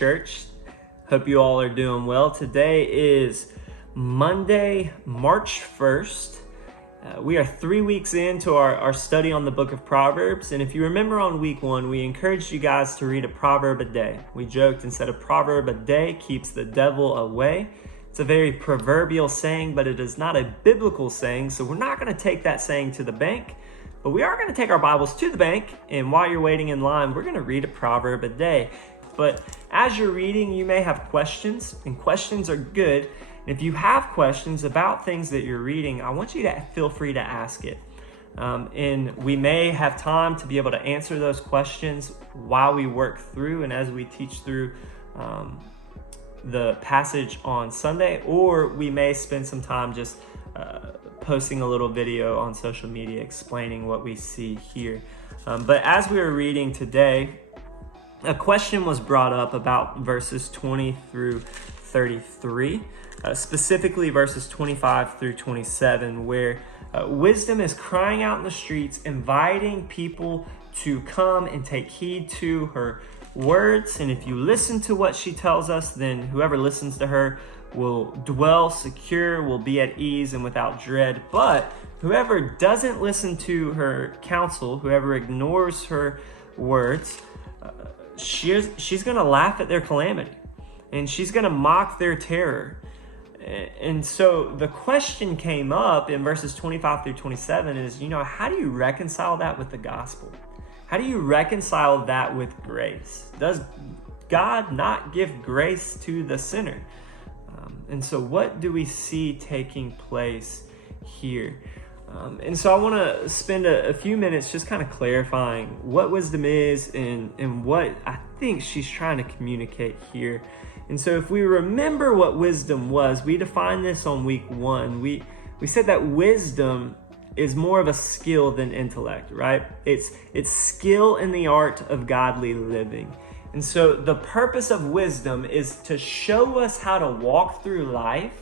church. Hope you all are doing well. Today is Monday, March 1st. We are 3 weeks into our study on the book of Proverbs. And if you remember on week 1, we encouraged you guys to read a proverb a day. We joked and said a proverb a day keeps the devil away. It's a very proverbial saying, but it is not a biblical saying. So we're not going to take that saying to the bank. But we are going to take our Bibles to the bank, and while you're waiting in line, we're going to read a proverb a day. But as you're reading, you may have questions, and questions are good. And if you have questions about things that you're reading, I want you to feel free to ask it. And we may have time to be able to answer those questions while we work through and as we teach through the passage on Sunday, or we may spend some time just posting a little video on social media explaining what we see here. But as we were reading today, a question was brought up about verses 20 through 33, specifically verses 25 through 27, where wisdom is crying out in the streets, inviting people to come and take heed to her words. And if you listen to what she tells us, then whoever listens to her will dwell secure, will be at ease and without dread. But whoever doesn't listen to her counsel, whoever ignores her words, she's going to laugh at their calamity, and she's going to mock their terror. And so the question came up in verses 25 through 27 is, how do you reconcile that with the gospel? How do you reconcile that with grace? Does God not give grace to the sinner? And so what do we see taking place here? And so I want to spend a few minutes just kind of clarifying what wisdom is and what I think she's trying to communicate here. And so if we remember what wisdom was, we defined this on week 1. We said that wisdom is more of a skill than intellect, right? It's skill in the art of godly living. And so the purpose of wisdom is to show us how to walk through life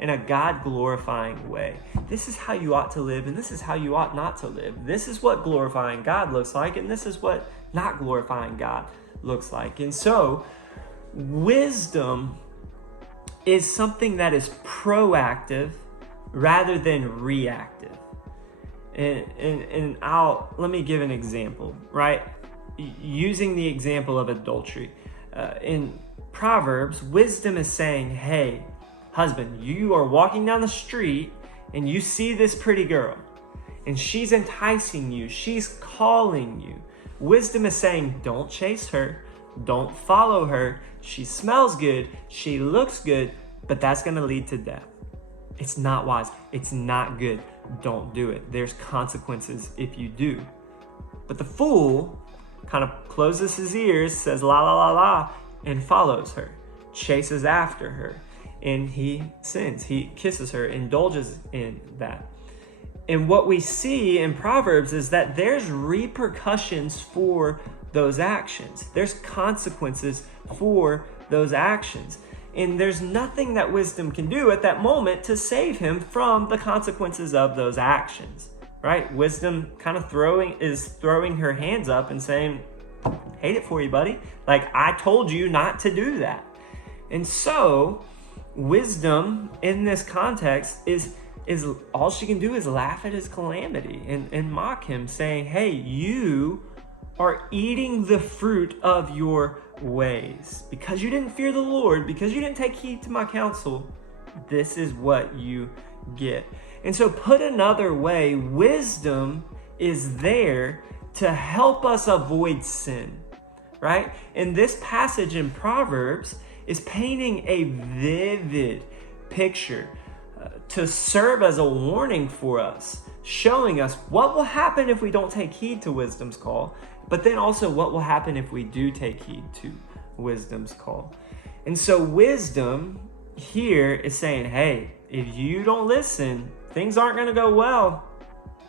in a God-glorifying way. This is how you ought to live, and this is how you ought not to live. This is what glorifying God looks like, and this is what not glorifying God looks like. And so wisdom is something that is proactive rather than reactive. And let me give an example, right? Using the example of adultery. In Proverbs, wisdom is saying, hey, husband, you are walking down the street and you see this pretty girl and she's enticing you, she's calling you. Wisdom is saying, don't chase her, don't follow her. She smells good, she looks good, but that's going to lead to death. It's not wise, it's not good. Don't do it. There's consequences if you do. But the fool kind of closes his ears, says la la la la, and follows her, chases after her, and he sins. He kisses her, indulges in that. And what we see in Proverbs is that there's repercussions for those actions. There's consequences for those actions. And there's nothing that wisdom can do at that moment to save him from the consequences of those actions, right? Wisdom kind of throwing her hands up and saying, hate it for you, buddy. Like, I told you not to do that. And so wisdom in this context is all she can do is laugh at his calamity and mock him, saying, hey, you are eating the fruit of your ways. Because you didn't fear the Lord, because you didn't take heed to my counsel, this is what you get. And so put another way, wisdom is there to help us avoid sin, right? And this passage in Proverbs is painting a vivid picture to serve as a warning for us, showing us what will happen if we don't take heed to wisdom's call, but then also what will happen if we do take heed to wisdom's call. And so wisdom here is saying, hey, if you don't listen, things aren't going to go well,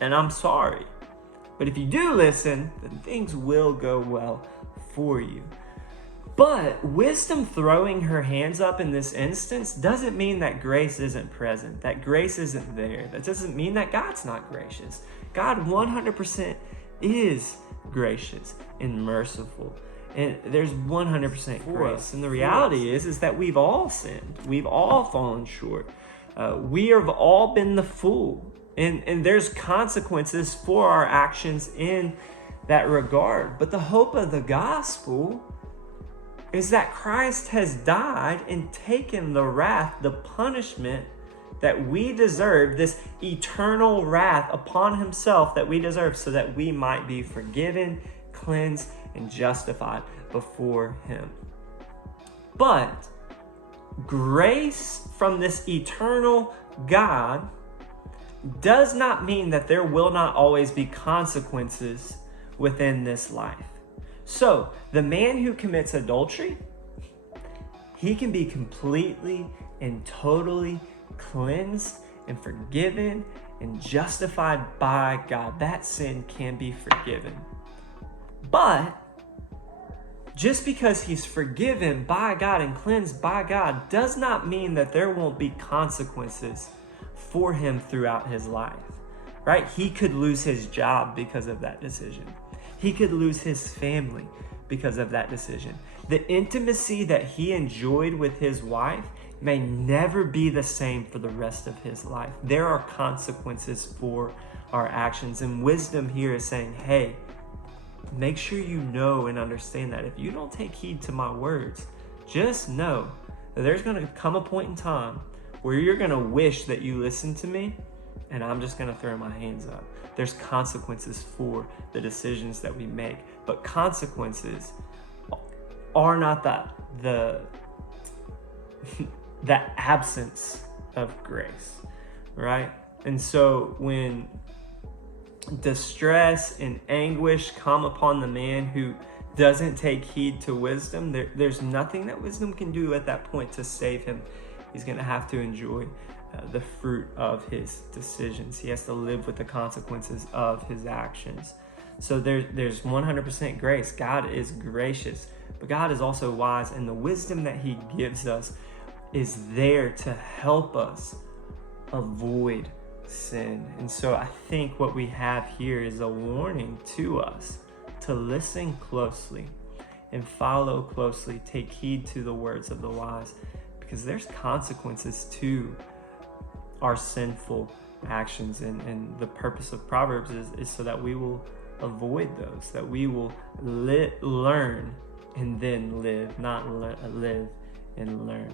and I'm sorry. But if you do listen, then things will go well for you. But wisdom throwing her hands up in this instance doesn't mean that grace isn't present, that grace isn't there. That doesn't mean that God's not gracious. God 100% is gracious and merciful. And there's 100% grace. And the reality is that we've all sinned. We've all fallen short. We have all been the fool. And there's consequences for our actions in that regard. But the hope of the gospel is that Christ has died and taken the wrath, the punishment that we deserve, this eternal wrath upon himself that we deserve, so that we might be forgiven, cleansed, and justified before him. But grace from this eternal God does not mean that there will not always be consequences within this life. So the man who commits adultery, he can be completely and totally cleansed and forgiven and justified by God. That sin can be forgiven. But just because he's forgiven by God and cleansed by God does not mean that there won't be consequences for him throughout his life, right? He could lose his job because of that decision. He could lose his family because of that decision. The intimacy that he enjoyed with his wife may never be the same for the rest of his life. There are consequences for our actions, and wisdom here is saying, hey, make sure you know and understand that if you don't take heed to my words, just know that there's going to come a point in time where you're going to wish that you listened to me, and I'm just going to throw my hands up. There's consequences for the decisions that we make, but consequences are not the absence of grace, right? And so when distress and anguish come upon the man who doesn't take heed to wisdom, there's nothing that wisdom can do at that point to save him. He's going to have to enjoy the fruit of his decisions. He has to live with the consequences of his actions. So there's 100% grace. God is gracious, but God is also wise, and the wisdom that he gives us is there to help us avoid sin. And so I think what we have here is a warning to us to listen closely and follow closely, take heed to the words of the wise, because there's consequences to our sinful actions. And the purpose of Proverbs is so that we will avoid those, that we will learn and then live, not live and learn.